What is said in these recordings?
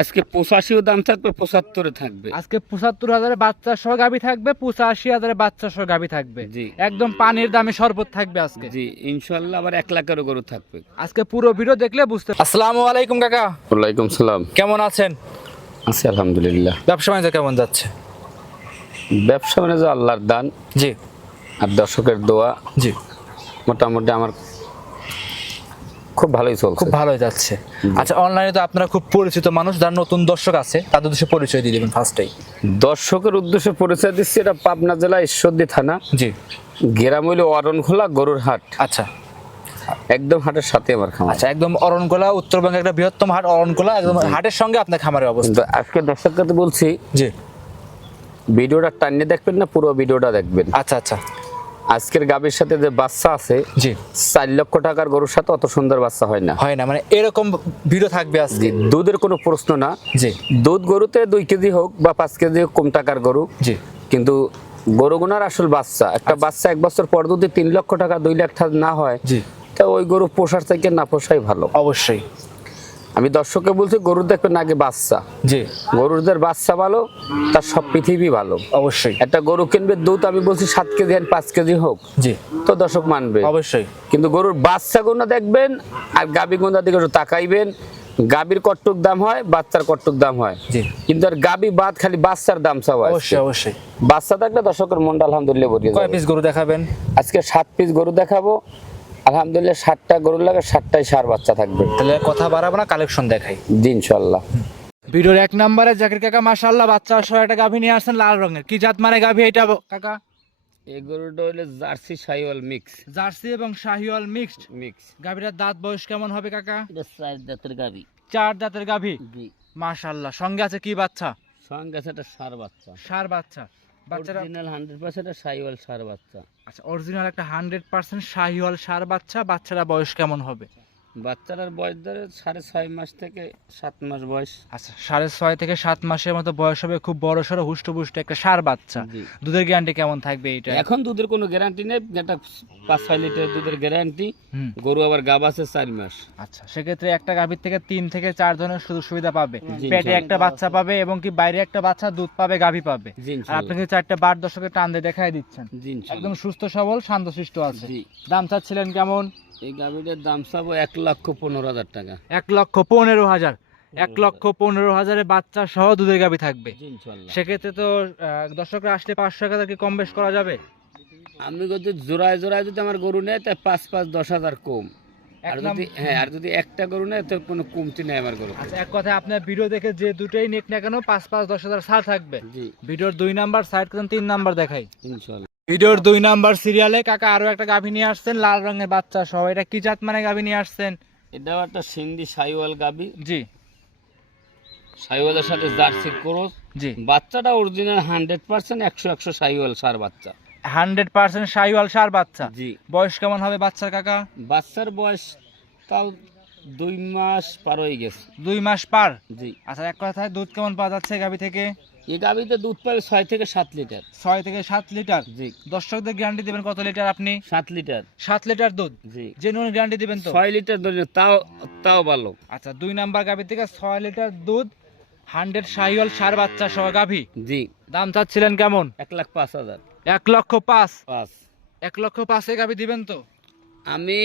আজকে পঁচাশিও দাম থাকবে পঁচাত্তরে থাকবে। আজকে পঁচাত্তর হাজারে বাচ্চা সহ গাভী থাকবে পঁচাশি হাজারে বাচ্চা সহ গাভী থাকবে। জি। একদম পানির দামে শরবত থাকবে আজকে। জি ইনশাল্লাহ আবার এক লাখের গরু থাকবে। আজকে পুরো ভিডিও দেখলে বুঝতে আসসালামু আলাইকুম কাকা। ওয়ালাইকুম সালাম। কেমন আছেন? আছি আলহামদুলিল্লাহ। ব্যবসা বাণিজ্য কেমন যাচ্ছে? ব্যবসা বাণিজ্য আল্লাহর দান জি। আর দর্শকের দোয়া। জি। মোটামুটি আমার খুব ভালোই চলছে। খুব ভালোই যাচ্ছে। আচ্ছা অনলাইনে তো আপনারা খুব পরিচিত মানুষ যারা নতুন দর্শক আছে তাদের উদ্দেশ্যে পরিচয় দিয়ে দেবেন ফার্স্টেই দর্শকের উদ্দেশ্যে পরিচয় দিচ্ছি এটা পাবনা জেলা ঈশ্বরদী থানা। জি। গেরাম হইল অরণখোলা গরুর হাট। আচ্ছা। একদম হাটের সাথে আমার খামার। আচ্ছা একদম অরণকোলা উত্তরবঙ্গের একটা বৃহত্তম হাট অরণকোলা একদম হাটের সঙ্গে আপনার খামারের অবস্থা আজকে দর্শককে বলছি জি। ভিডিওটা টানিয়ে দেখবেন না পুরো ভিডিওটা দেখবেন। আচ্ছা আচ্ছা। আজকের গাভীর সাথে যে বাচ্চা আছে জি। চার লক্ষ টাকার গরুর সাথে অত সুন্দর বাচ্চা হয় না। হয় না মানে এরকম ভিডিও থাকবে আজকে। দুধের কোনো প্রশ্ন না। জি। দুধ গরুতে দুই কেজি হোক বা পাঁচ কেজি হোক কম টাকার গরু। জি। কিন্তু গরুগুনার আসল বাচ্চা একটা বাচ্চা এক বছর পর যদি তিন লক্ষ টাকা দুই লাখ টাকা না হয় জি। তা ওই গরু পোষার থেকে না পোষাই ভালো। অবশ্যই। আমি দর্শককে বলছি গরু দেখবেন আগে বাচ্চা। জি। গরুদের বাচ্চা ভালো তার সব পৃথিবী ভালো। অবশ্যই। একটা গরু কিনবে দুধ আমি বলছি সাত কেজি আর পাঁচ কেজি হোক জি। তো দর্শক মানবে। অবশ্যই। কিন্তু গরুর বাচ্চা গুণা দেখবেন আর গাবি গুণা দিকে তাকাইবেন গাবির কট্টুক দাম হয় বাচ্চার কট্টুক দাম হয়। কিন্তু আর গাবি বাদ খালি বাচ্চার দাম সব অবশ্যই অবশ্যই। বাচ্চা থাকলে দর্শকের মনটা আলহামদুলিল্লাহ ভরিয়ে কয় পিস গরু দেখাবেন? আজকে সাত পিস গরু দেখাবো। আলহামদুলিল্লাহ ষাটটা গরুর লাগে ষাটটাই সার বাচ্চা থাকবে। তাহলে কথা বাড়াবো না কালেকশন দেখাই। জি ইনশাল্লাহ ভিডিওর এক নম্বরে জাকির কাকা মাশাআল্লাহ বাচ্চা সহ একটা গাভী নিয়ে আসছেন লাল রঙের। কি জাত মানে গাভী এটা কাকা? এই গরুটা হইলে জার্সি সাইওয়াল মিক্স। জার্সি এবং শাহিওয়াল মিক্সড? মিক্স। গাভীটার দাঁত বয়স কেমন হবে কাকা? এটা চার জাতের গাবি চার দাঁতের গাভী? জি। মাশাআল্লাহ সঙ্গে আছে কি বাচ্চা? সঙ্গে আছে একটা সার বাচ্চা। সার বাচ্চা। হান্ড্রেড পার্সেন্ট সাইওয়াল সার বাচ্চা। আচ্ছা অরিজিনাল একটা হান্ড্রেড পার্সেন্ট শাহিওয়াল সার বাচ্চা বাচ্চারা বয়স কেমন হবে? বাচ্চাটার বয়স ধরে সাড়ে ছয় মাস থেকে সাত মাস বয়স। আচ্ছা সাড়ে ছয় থেকে সাত মাসের মতো বয়স হবে খুব বড় সড়ো হুষ্টপুষ্ট একটা সার বাচ্চা। দুধের গ্যারান্টি কেমন থাকবে এটা এখন দুধের কোনো গ্যারান্টি নেই একটা পাঁচ ছয় লিটার দুধের গ্যারান্টি গরু আবার গাব আছে চার মাস। আচ্ছা সেক্ষেত্রে একটা গাভীর থেকে তিন থেকে চার ধরনের সুযোগ সুবিধা পাবে। পেটে একটা বাচ্চা পাবে এবং কি বাইরে একটা বাচ্চা দুধ পাবে গাভী পাবে। আর ইনশাল্লাহ। আপনাকে চারটে বার দশকে টান দিয়ে দেখাই দিচ্ছেন একদম সুস্থ সবল শান্ত শান্তশিষ্ট আছে দাম চাচ্ছিলেন কেমন? এই গাভীটার দাম চাবো এক লক্ষ পনেরো হাজার টাকা। এক লক্ষ পনেরো হাজার। এক লক্ষ পনেরো হাজারে বাচ্চা সহ দুধের গাভী থাকবে। সেক্ষেত্রে তো দর্শকরা আসলে পাঁচশো টাকা কম বেশ করা যাবে। আমি যদি জোড়ায় জোড়ায় যদি আমার গরু নেয় তাই পাঁচ পাঁচ দশ হাজার কম। আর যদি হ্যাঁ আর যদি একটা গরু নেয় তো কোনো কমতি নেই আমার গরু আচ্ছা এক কথায় আপনার ভিডিও দেখে যে দুটোই নিক না কেন পাঁচ পাঁচ দশ হাজার ছাড় থাকবে। ভিডিওর দুই নাম্বার সাইড করেন তিন নাম্বার দেখাই। ইনশাল্লাহ। ভিডিওর দুই নাম্বার সিরিয়ালে কাকা আরও একটা গাভী নিয়ে আসছেন লাল রঙের বাচ্চা সহ। এটা কি জাত মানে গাভী নিয়ে আসছেন? এটাও একটা সিন্ধি সাইওয়াল গাভী। জি। সাইওয়ালের সাথে জার্সি ক্রস। জি। বাচ্চাটা অরিজিনাল হান্ড্রেড পার্সেন্ট একশো একশো সাইওয়াল সার বাচ্চা। হান্ড্রেড পার্সেন্ট সাইওয়াল সার বাচ্চা। জি। বয়স কেমন হবে বাচ্চার কাকা? বাচ্চার বয়স তাও দুই মাস পার হয়ে গেছে। দুই মাস পার? জি। আচ্ছা এক কথায় দুধ কেমন পাওয়া যাচ্ছে গাভী থেকে? এই গাবিতে দুধ পাবে ছয় থেকে সাত লিটার। ছয় থেকে সাত লিটার? জি। দর্শকদের গ্যারান্টি দিবেন কত লিটার আপনি? সাত লিটার। সাত লিটার দুধ? জি। জেনুইন গ্যারান্টি দিবেন তো? ছয় লিটার ধরে তাও তাও ভালো। আচ্ছা দুই নাম্বার গাভী থেকে ছয় লিটার দুধ হান্ড্রেড সাইওয়াল সার বাচ্চা সহ গাভী? জি। দাম চাচ্ছিলেন কেমন? এক লাখ পাঁচ হাজার। এক লক্ষ পাঁচ? পাঁচ। এক লক্ষ পাঁচে গাভী দিবেন তো? আমি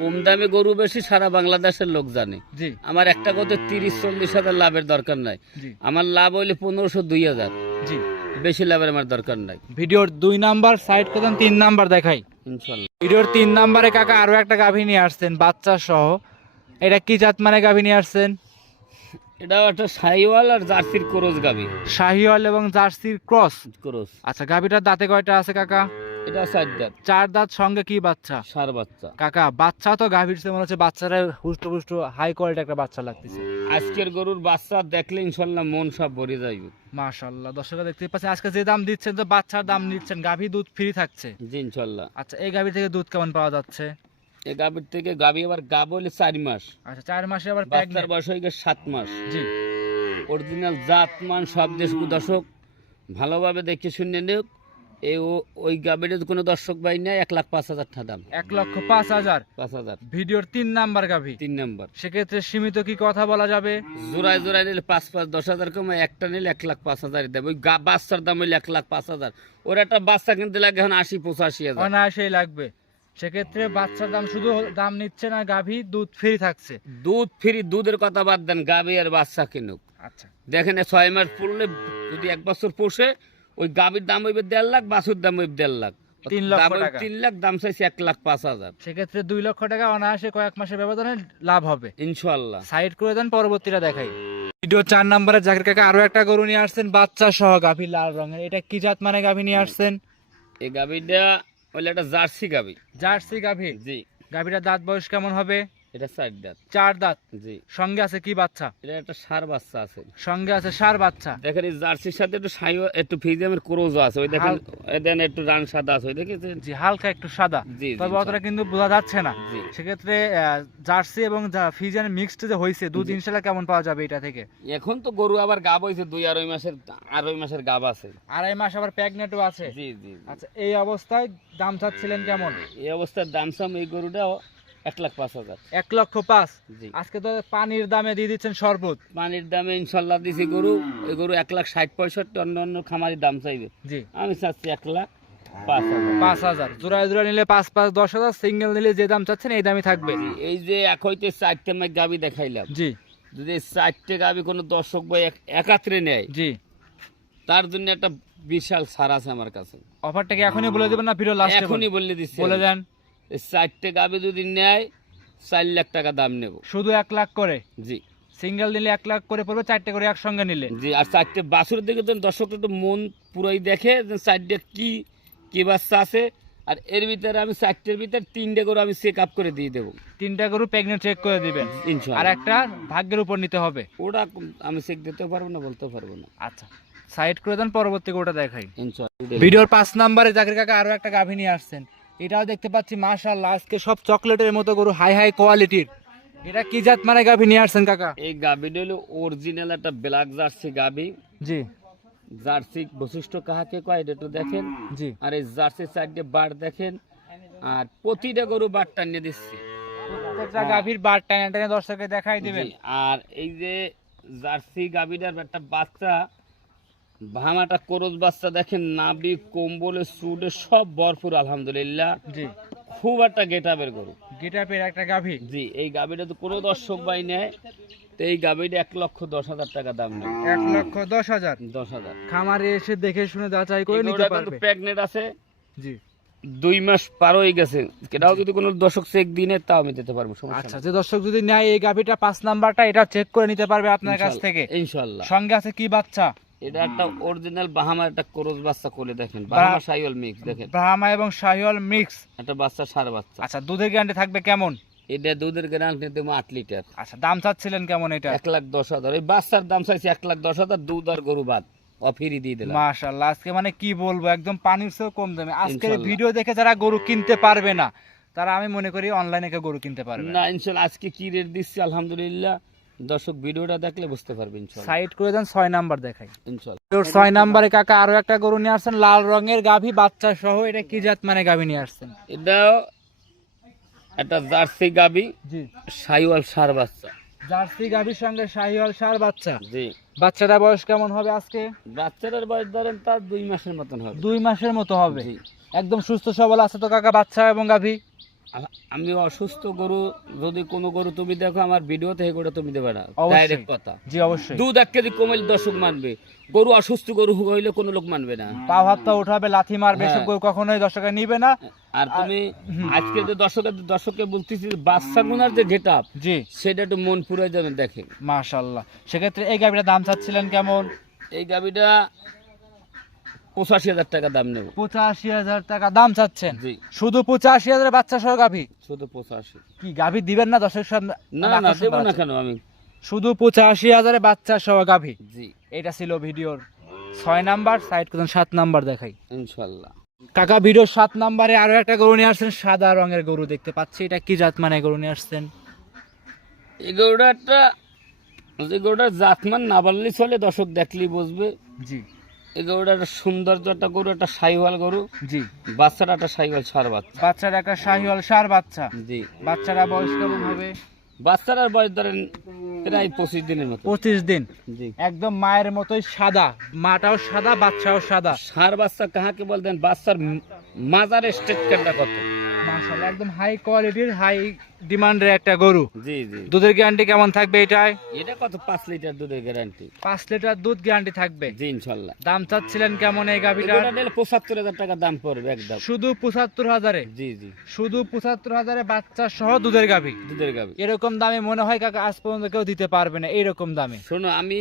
কম দামে গরু বেশি সারা বাংলাদেশের লোক জানে। আমার একটা কত তিরিশ চল্লিশ হাজার লাভের দরকার নাই। আমার লাভ হইলে পনেরোশো দুই হাজার। জি। বেশি লাভের আমার দরকার নাই। ভিডিওর দুই নাম্বার সাইড করতেন তিন নাম্বার দেখাই। ইনশাল্লাহ। ভিডিওর তিন নাম্বারে কাকা আরও একটা গাভী নিয়ে আসছেন বাচ্চা সহ। এটা কি জাত মানে গাভী নিয়ে আসছেন? এটাও একটা সাইওয়াল আর জার্সির ক্রোজ গাবি শাহিওয়াল এবং জার্সির ক্রস। ক্রোজ আচ্ছা গাভীটার দাঁতে কয়টা আছে কাকা? এটা চার দাঁত। চার দাঁত সঙ্গে কি বাচ্চা? সার বাচ্চা। কাকা বাচ্চা তো গাভীর মনে হচ্ছে বাচ্চারা হুষ্ট পুষ্ট হাই কোয়ালিটি একটা বাচ্চা লাগতেছে। আজকের গরুর বাচ্চা দেখলে ইনশাল্লাহ মন সব ভরে যাইবে। মাশাল্লাহ দর্শকরা দেখতে পাচ্ছেন আজকে যে দাম দিচ্ছেন তো বাচ্চার দাম নিচ্ছেন গাভী দুধ ফ্রি থাকছে। জি ইনশাল্লাহ। আচ্ছা এই গাভী থেকে দুধ কেমন পাওয়া যাচ্ছে? এই গাবির থেকে গাবি আবার গাব চার মাস। আচ্ছা চার মাসে আবার বাচ্চার বয়স হয়ে গেছে সাত মাস। জি। অরিজিনাল জাত মান সব দেশ দর্শক ভালোভাবে দেখে শুনে নিক। এই ওই গাবিটা কোনো দর্শক ভাই নাই এক লাখ পাঁচ হাজার টাকা দাম। এক লক্ষ পাঁচ হাজার। পাঁচ হাজার। ভিডিওর তিন নাম্বার গাভি। তিন নম্বর। সেক্ষেত্রে সীমিত কি কথা বলা যাবে? জোড়ায় জোড়ায় নিলে পাঁচ পাঁচ দশ হাজার কমে একটা নিলে এক লাখ পাঁচ হাজার দেবে ওই বাচ্চার দাম হইলে এক লাখ পাঁচ হাজার। ওর একটা বাচ্চা কিনতে লাগে এখন আশি পঁচাশি হাজার। অনায়াসেই লাগবে। সেক্ষেত্রে বাচ্চার দাম শুধু দাম নিচ্ছে না গাভী দুধ ফ্রি থাকছে। দুধ ফ্রি দুধের কথা বাদ দেন গাবি আর বাচ্চা কিনুক। আচ্ছা। দেখেন ছয় মাস পড়লে যদি এক বছর পোষে ওই গাবির দাম হইবে দেড় লাখ বাছুর দাম হইবে দেড় লাখ। তিন লক্ষ টাকা। তিন লাখ দাম চাইছে এক লাখ পাঁচ হাজার। সেক্ষেত্রে দুই লক্ষ টাকা অনায়াসে কয়েক মাসের ব্যবধানে লাভ হবে। ইনশাল্লাহ সাইড করে দেন পরবর্তীটা দেখাই। ভিডিও চার নম্বরে জাকির কাকা আরও একটা গরু নিয়ে আসছেন বাচ্চা সহ গাভী লাল রঙের। এটা কি জাত মানে গাভী নিয়ে আসছেন? এই গাবিটা হইলে একটা জার্সি গাবি জার্সি গাভী? জি। গাভীটার দাঁত বয়স কেমন হবে? এটা সাইড দাঁত। চার দাঁত? জি। সঙ্গে আছে কি বাচ্চা? এটা একটা সার বাচ্চা আছে। সঙ্গে আছে সার বাচ্চা? দেখেন এই জার্সির সাথে একটু সাইও একটু ফিজিয়ামের ক্রোজও আছে। ওই দেখেন দেন একটু রান সাদা আছে ওই দেখেছেন? জি হালকা একটু সাদা। জি, তবে অতটা কিন্তু বোঝা যাচ্ছে না। সেক্ষেত্রে জার্সি এবং ফিজিয়ান মিক্সড যে হয়েছে দুধ ইনশাল্লাহ কেমন পাওয়া যাবে এটা থেকে? এখন তো গরু আবার গাব হয়েছে দুই আড়াই মাসের আড়াই মাসের গাব আছে আড়াই মাস আবার প্যাগনেটও আছে? জি জি। আচ্ছা এই অবস্থায় দাম চাচ্ছিলেন কেমন? এই অবস্থার দাম সাম এই গরুটাও এক লাখ পাঁচ হাজার। এক লক্ষ পাঁচ? আজকে তো পানির দামে দিয়ে দিচ্ছেন শরবত। পানির দামে ইনশাল্লাহ দিছি গরু। ওই গরু এক লাখ ষাট পঁয়ষট্টি অন্য অন্য দাম চাইবে। জি। আমি চাচ্ছি এক লাখ পাঁচ হাজার। জোড়ায় জোড়া নিলে পাঁচ পাঁচ দশ হাজার সিঙ্গেল নিলে যে দাম চাচ্ছেন এই দামই থাকবে। এই যে এক হইতে চারটে মাই গাবি দেখাইলাম। জি। যদি চারটে গাবি কোনো দর্শক বই একাত্রে নেয় জি। তার জন্য একটা বিশাল ছাড় আছে আমার কাছে। অফারটা কি এখনই বলে দেবেন না ভিডিও লাস্টে এখনই বলে দিচ্ছি বলে। দেন। এই চারটে গাবি যদি নেয় চার লাখ টাকা দাম নেব। শুধু এক লাখ করে? জি। সিঙ্গেল নিলে এক লাখ করে পড়বে চারটে করে একসঙ্গে নিলে? জি আর চারটে বাছুরের দিকে তো দর্শক একটু মন পুরোই দেখে যে চারটে কি কি বাচ্চা আছে। আর এর ভিতরে আমি চারটের ভিতরে তিনটে করে আমি চেক আপ করে দিয়ে দেবো। তিনটা গরু প্রেগনেন্ট চেক করে দিবেন আর একটা ভাগ্যের উপর নিতে হবে? ওটা আমি চেক দিতে পারব না বলতে পারব না। আচ্ছা সাইড করে দেন পরবর্তী গরুটা দেখাই। ভিডিওর পাঁচ নাম্বারে চাকরির কাকা আরও একটা গাভী নিয়ে আসছেন। এটাও দেখতে পাচ্ছি মাশাআল্লাহ আজকে সব চকলেটের মতো গরু হাই হাই কোয়ালিটির। এটা কি জাত মানে গাভী নিয়ে আসছেন কাকা? এই গাবিটা হলো অরিজিনাল একটা ব্ল্যাক জার্সি গাবি জি। জার্সি বৈশিষ্ট্য কাহাকে কয় এটা একটু দেখেন। জি। আর এই জার্সি সাইডে বার দেখেন আর প্রতিটা গরু বার টানিয়ে দিচ্ছি। প্রত্যেকটা গাভীর বার টাইনে টাইনে দর্শককে দেখাই দিবেন। আর এই যে জার্সি গাবিটার একটা বাচ্চা ভামাটা করজ বাচ্চা দেখেন নাবি কম্বলে সুডে সব ভরপুর আলহামদুলিল্লাহ। জি। খুব একটা গেটাবের গরু। গেটাপের একটা গাভী। জি এই গাবিটা তো কোনো দর্শক বাই নেয় তো এই গাবিটা এক লক্ষ দশ হাজার টাকা দাম নেই এক লক্ষ দশ হাজার? দশ হাজার। খামারে এসে দেখে শুনে যাচাই করে নিতে পারবে। প্রেগনেন্ট আছে। জি। দুই মাস পার হয়ে গেছে। এটাও যদি কোনো দর্শক চেক দিনে তাও আমি দিতে পারব আচ্ছা যে দর্শক যদি নেয় এই গাভীটা পাঁচ নাম্বারটা এটা চেক করে নিতে পারবে আপনার কাছ থেকে। ইনশাল্লাহ। সঙ্গে আছে কি বাচ্চা? এটা একটা অরিজিনাল বাহামার একটা করজ বাচ্চা কোলে দেখেন। বাহামা সাইওয়াল মিক্স দেখেন। ব্রাহ্মা এবং শাহিওয়াল মিক্স। একটা বাচ্চা সার বাচ্চা। আচ্ছা দুধের গ্যারান্টি থাকবে কেমন? এটা দুধের গ্রান্ট দেবো আট লিটার। আচ্ছা দাম চাচ্ছিলেন কেমন এটা? এক লাখ দশ হাজার। এই বাচ্চার দাম চাইছে এক লাখ দশ হাজার দুধ আর গরু বাদ অফিরি দিয়ে দিলাম। মাশাআল্লাহ আজকে মানে কি বলব একদম পানির চেয়েও কম দামে। আজকের ভিডিও দেখে যারা গরু কিনতে পারবে না তারা আমি মনে করি অনলাইনে গরু কিনতে পারবে। না ইনশাল্লাহ আজকে কি রেট দিচ্ছি? আলহামদুলিল্লাহ দর্শক ভিডিওটা দেখলে বুঝতে পারবে ইনশাল্লাহ। সাইড করে দেন ছয় নাম্বার দেখাই। ইনশাল্লাহ। ছয় নাম্বারে কাকা আরও একটা গরু নিয়ে আসছেন লাল রঙের গাভী বাচ্চা সহ এটা কি জাত মানে গাভী নিয়ে আসছেন? এটাও একটা জার্সি গাবি জি। সাইওয়াল সার বাচ্চা। জার্সি গাভীর সঙ্গে শাহিওয়াল সার বাচ্চা। জি। বাচ্চাটা বয়স কেমন হবে আজকে? বাচ্চাটার বয়স ধরেন তার দুই মাসের মতন হবে। দুই মাসের মতো হবে। জি। একদম সুস্থ সবল আছে তো কাকা বাচ্চা এবং গাভী? আমি অসুস্থ গরু যদি কোনো গরু তুমি দেখো আমার ভিডিও থেকে করে তুমি দেবে না। ডাইরেক্ট কথা। জি অবশ্যই। দুধ এক কেজি কমাইলে দর্শক মানবে। গরু অসুস্থ গরু হইলে কোনো লোক মানবে না। পা হাতটা উঠাবে লাথি মারবে হ্যাঁ। এসব গরু কখনোই দর্শকের নিবে না। আর তুমি আজকে যে দর্শকের দর্শককে বলতেছি বাচ্চা গুনার যে গেট আপ জি। সেটা একটু মন পুরে যাবে দেখে। মাশাল্লাহ সেক্ষেত্রে এই গাভীটার দাম চাচ্ছিলেন কেমন? এই গাবিটা পঁচাশি হাজার টাকা দাম নেব। পঁচাশি হাজার টাকা দাম চাচ্ছেন? জি। শুধু পঁচাশি হাজার বাচ্চা সহ গাভী? শুধু পঁচাশি। কি গাভী দিবেন না দর্শক সামনে? না না দেবো না কেন আমি? শুধু পঁচাশি হাজারে বাচ্চা সহ গাভী? জি। এটা ছিল ভিডিওর ছয় নাম্বার সাইড করুন সাত নাম্বার দেখাই। ইনশাল্লাহ। কাকা ভিডিওর সাত নাম্বারে আরও একটা গরু নিয়ে আসছেন সাদা রঙের গরু দেখতে পাচ্ছি। এটা কি জাত মানে গরু নিয়ে আসছেন? এই গরুটা একটা যে গরুটার জাতমান না বললেই চলে দর্শক দেখলেই বুঝবে। জি। এই গরুটা একটা সৌন্দর্য একটা গরু একটা সাইওয়াল গরু। জি। বাচ্চাটা একটা সাইওয়াল সার বাচ্চা। বাচ্চার একটা সার বাচ্চা। জি। বাচ্চারা বয়স কেমন হবে? বাচ্চাটার বয়স ধরেন প্রায় পঁচিশ দিনের মতো। পঁচিশ দিন। জি। একদম মায়ের মতোই সাদা। মাটাও সাদা বাচ্চাও সাদা। সার বাচ্চা কাহাকে বলতেন? বাচ্চার মাজার মাজারের স্ট্রাকচারটা কত? মাশাআল্লাহ একদম হাই কোয়ালিটির হাই ডিমান্ডের একটা গরু। জি জি। দুধের গ্যারান্টি কেমন থাকবে এটায়? এটা কত? পাঁচ লিটার দুধের গ্যারান্টি পাঁচ লিটার দুধ গ্যারান্টি থাকবে। জি ইনশাল্লাহ দাম চাচ্ছিলেন কেমন এই গাভিটার? এটা নিলে পঁচাত্তর হাজার টাকা দাম পড়বে একদম। শুধু পঁচাত্তর হাজারে? জি জি। শুধু পঁচাত্তর হাজারে বাচ্চা সহ দুধের গাভি? দুধের গাবি এরকম দামে মনে হয় কাকা আজ পর্যন্ত কেউ দিতে পারবে না এইরকম দামে। শোনো আমি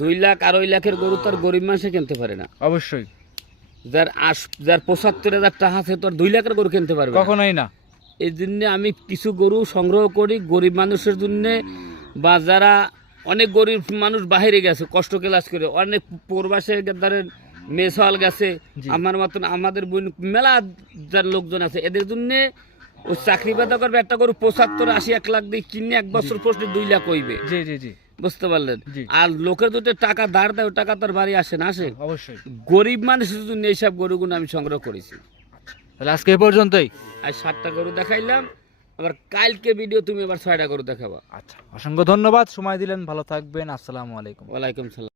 দুই লাখ আড়াই লাখের গরু তো আর গরিব মানুষে কিনতে পারে না। অবশ্যই। যার আশ যার পঁচাত্তর হাজার টাকা আছে তো আর দুই লাখের গরু কিনতে পারবে। কখনোই না। এই জন্য আমি কিছু গরু সংগ্রহ করি গরিব মানুষের জন্য বা যারা অনেক গরিব মানুষ বাইরে গেছে কষ্ট ক্লাস করে। অনেক প্রবাসে ধরেন মেসওয়াল গেছে আমার মতন আমাদের মেলা যার লোকজন আছে এদের জন্য ও চাকরি পেতে করবে একটা গরু পঁচাত্তর আশি এক লাখ দিয়ে কিনে এক বছর পোস্টে দুই লাখ হইবে। জি জি জি। বুঝতে পারলেন? আর লোকের দুটো টাকা ধার দেয় টাকা তার বাড়ি আসে না আসে? অবশ্যই। গরিব মানুষের জন্য এইসব গরুগুলো আমি সংগ্রহ করেছি। তাহলে আজকে এই পর্যন্তই। আজ সাতটা গরু দেখাইলাম আবার কালকে ভিডিও তুমি আবার ছয়টা গরু দেখাবা। আচ্ছা অসংখ্য ধন্যবাদ সময় দিলেন ভালো থাকবেন আসসালামু আলাইকুম। ওয়ালাইকুম সালাম।